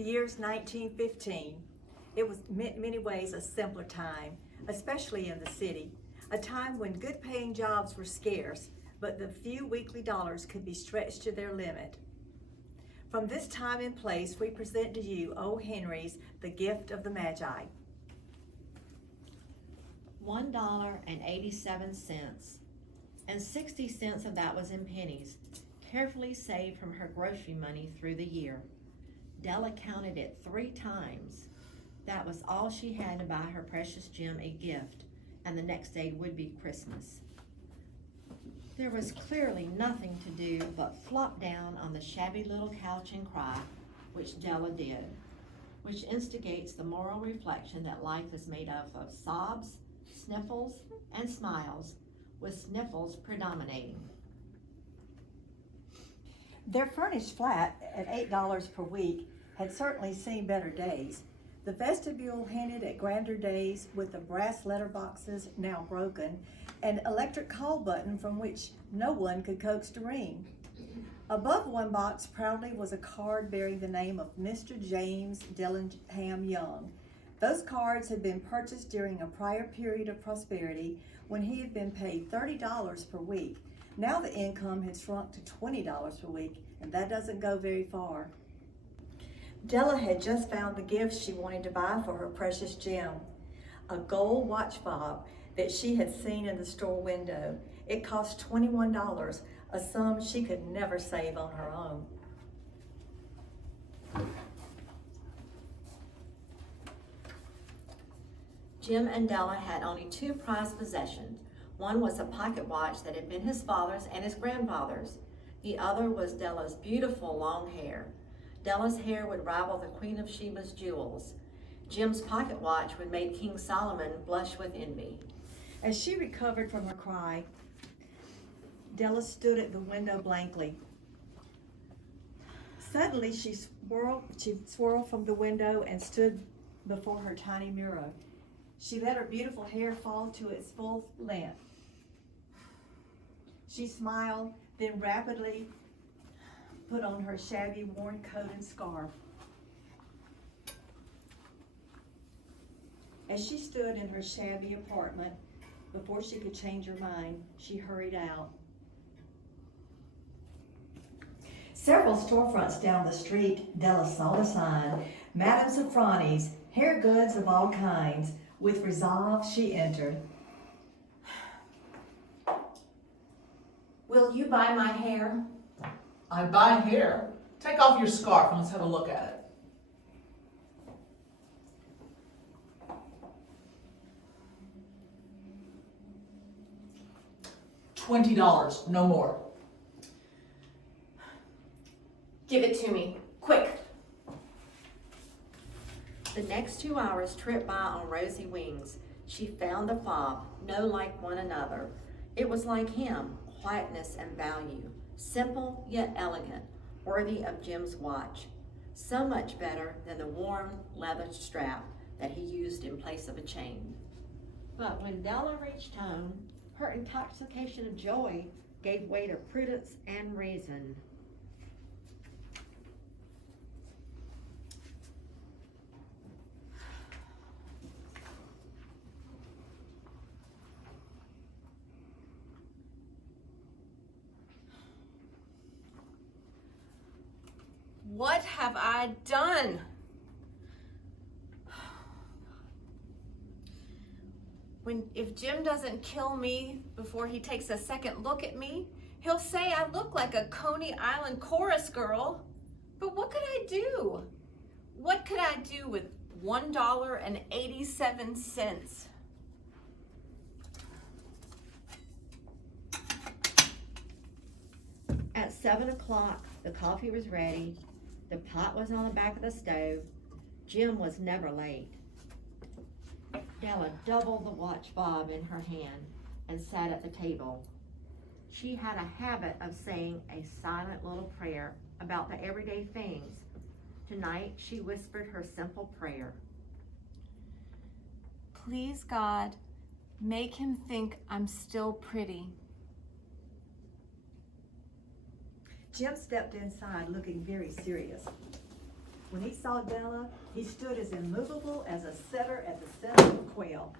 The year's 1915. It was in many ways a simpler time, especially in the city, a time when good paying jobs were scarce, but the few weekly dollars could be stretched to their limit. From this time and place, we present to you O. Henry's The Gift of the Magi. $1.87, and 60 cents of that was in pennies, carefully saved from her grocery money through the year. Della counted it 3 times. That was all she had to buy her precious Jim a gift, and the next day would be Christmas. There was clearly nothing to do but flop down on the shabby little couch and cry, which Della did, which instigates the moral reflection that life is made up of sobs, sniffles, and smiles, with sniffles predominating. Their furnished flat at $8 per week had certainly seen better days. The vestibule hinted at grander days, with the brass letterboxes now broken, and electric call button from which no one could coax to ring. Above one box proudly was a card bearing the name of Mr. James Dillingham Young. Those cards had been purchased during a prior period of prosperity when he had been paid $30 per week. Now the income had shrunk to $20 per week, and that doesn't go very far. Della had just found the gift she wanted to buy for her precious Jim, a gold watch fob that she had seen in the store window. It cost $21, a sum she could never save on her own. Jim and Della had only 2 prized possessions. One was a pocket watch that had been his father's and his grandfather's. The other was Della's beautiful long hair. Della's hair would rival the Queen of Sheba's jewels. Jim's pocket watch would make King Solomon blush with envy. As she recovered from her cry, Della stood at the window blankly. Suddenly she swirled from the window and stood before her tiny mirror. She let her beautiful hair fall to its full length. She smiled, then rapidly put on her shabby, worn coat and scarf. As she stood in her shabby apartment, before she could change her mind, she hurried out. Several storefronts down the street, Della saw the sign, Madame Safrani's, hair goods of all kinds. With resolve, she entered. Will you buy my hair? I buy hair. Take off your scarf and let's have a look at it. $20, no more. Give it to me, quick. The next 2 hours tripped by on rosy wings. She found the fob, no like one another. It was like him, quietness and value, simple yet elegant, worthy of Jim's watch. So much better than the warm leather strap that he used in place of a chain. But when Della reached home, her intoxication of joy gave way to prudence and reason. What have I done? If Jim doesn't kill me before he takes a second look at me, he'll say I look like a Coney Island chorus girl. But what could I do? What could I do with $1.87? At 7 o'clock, the coffee was ready. The pot was on the back of the stove. Jim was never late. Della doubled the watch fob in her hand and sat at the table. She had a habit of saying a silent little prayer about the everyday things. Tonight, she whispered her simple prayer. Please, God, make him think I'm still pretty. Jim stepped inside looking very serious. When he saw Della, he stood as immovable as a setter at the center of a quail.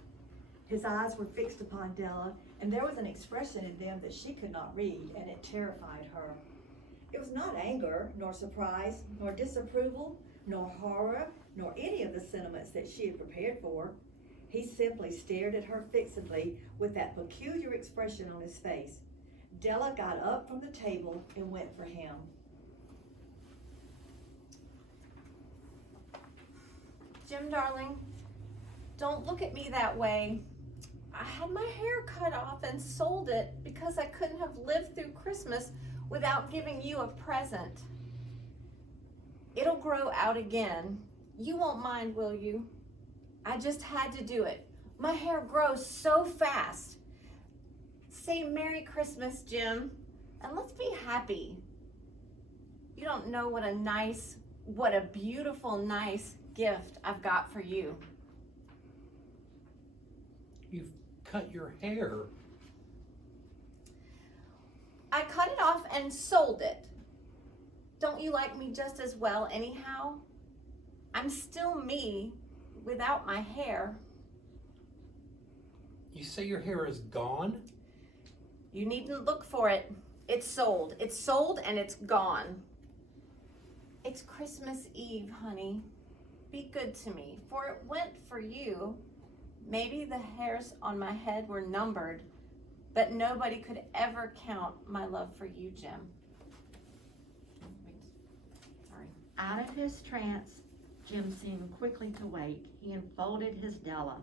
His eyes were fixed upon Della, and there was an expression in them that she could not read, and it terrified her. It was not anger, nor surprise, nor disapproval, nor horror, nor any of the sentiments that she had prepared for. He simply stared at her fixedly with that peculiar expression on his face. Della got up from the table and went for him. Jim, darling, don't look at me that way. I had my hair cut off and sold it because I couldn't have lived through Christmas without giving you a present. It'll grow out again. You won't mind, will you? I just had to do it. My hair grows so fast. Say Merry Christmas, Jim, and let's be happy. You don't know what a beautiful, nice gift I've got for you. You've cut your hair. I cut it off and sold it. Don't you like me just as well anyhow? I'm still me without my hair. You say your hair is gone? You needn't look for it. It's sold. It's sold and it's gone. It's Christmas Eve, honey. Be good to me, for it went for you. Maybe the hairs on my head were numbered, but nobody could ever count my love for you, Jim. Sorry. Out of his trance, Jim seemed quickly to wake. He enfolded his Della.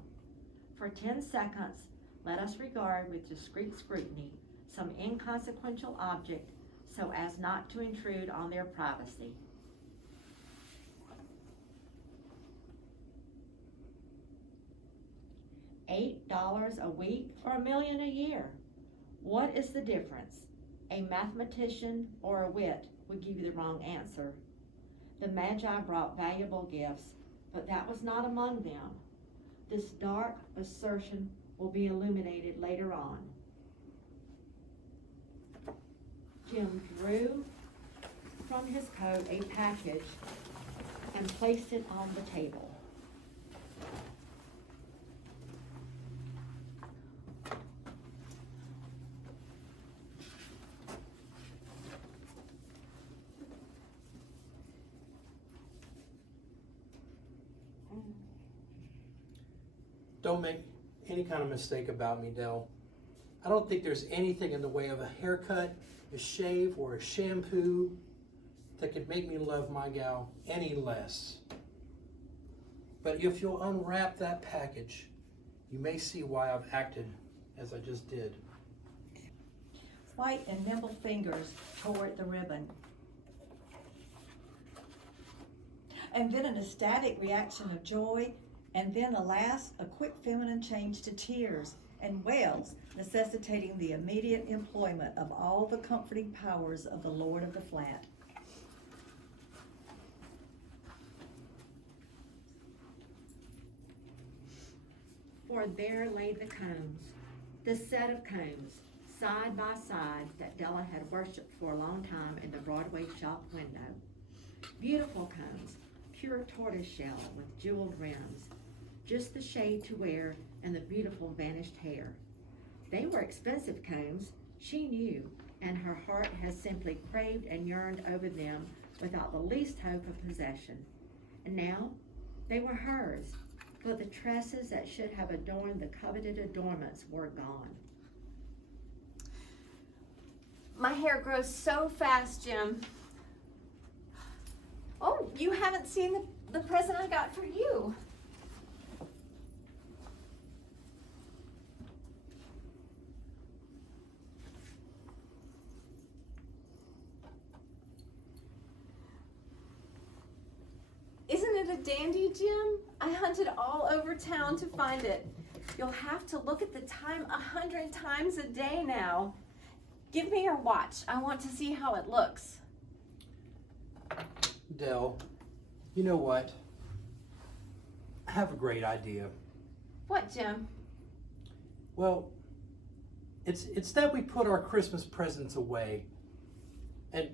For 10 seconds, let us regard with discreet scrutiny some inconsequential object so as not to intrude on their privacy. $8 a week or $1 million a year? What is the difference? A mathematician or a wit would give you the wrong answer. The Magi brought valuable gifts, but that was not among them. This dark assertion will be illuminated later on. Jim drew from his coat a package and placed it on the table. Don't make any kind of mistake about me, Del. I don't think there's anything in the way of a haircut, a shave, or a shampoo that could make me love my gal any less. But if you'll unwrap that package, you may see why I've acted as I just did. White and nimble fingers tore at the ribbon. And then an ecstatic reaction of joy, and then, alas, a quick feminine change to tears and wails, necessitating the immediate employment of all the comforting powers of the Lord of the Flat. For there lay the combs, the set of combs, side by side, that Della had worshipped for a long time in the Broadway shop window. Beautiful combs, pure tortoiseshell with jeweled rims, just the shade to wear and the beautiful vanished hair. They were expensive combs, she knew, and her heart had simply craved and yearned over them without the least hope of possession. And now they were hers, but the tresses that should have adorned the coveted adornments were gone. My hair grows so fast, Jim. Oh, you haven't seen the present I got for you. Isn't it a dandy, Jim? I hunted all over town to find it. You'll have to look at the time 100 times a day now. Give me your watch. I want to see how it looks. Del, you know what? I have a great idea. What, Jim? Well, it's that we put our Christmas presents away and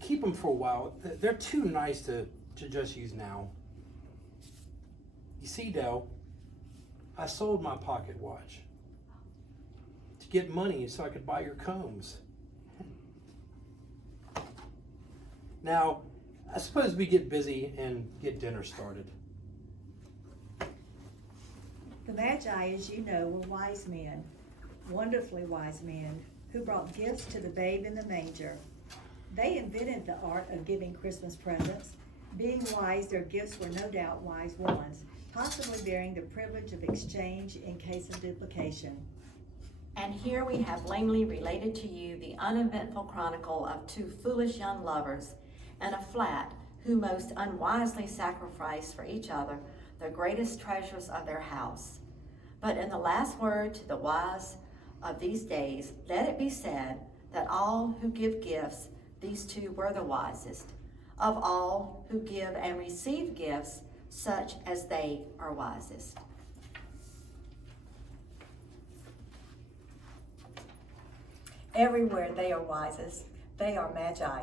keep them for a while. They're too nice to to just use now. You see, Dell, I sold my pocket watch to get money so I could buy your combs. Now, I suppose we get busy and get dinner started. The Magi, as you know, were wise men, wonderfully wise men, who brought gifts to the babe in the manger. They invented the art of giving Christmas presents. Being wise, their gifts were no doubt wise ones, possibly bearing the privilege of exchange in case of duplication. And here we have lamely related to you the uneventful chronicle of two foolish young lovers in a flat who most unwisely sacrificed for each other the greatest treasures of their house. But in the last word to the wise of these days, let it be said that all who give gifts, these two were the wisest. Of all who give and receive gifts, such as they are wisest. Everywhere they are wisest. They are Magi.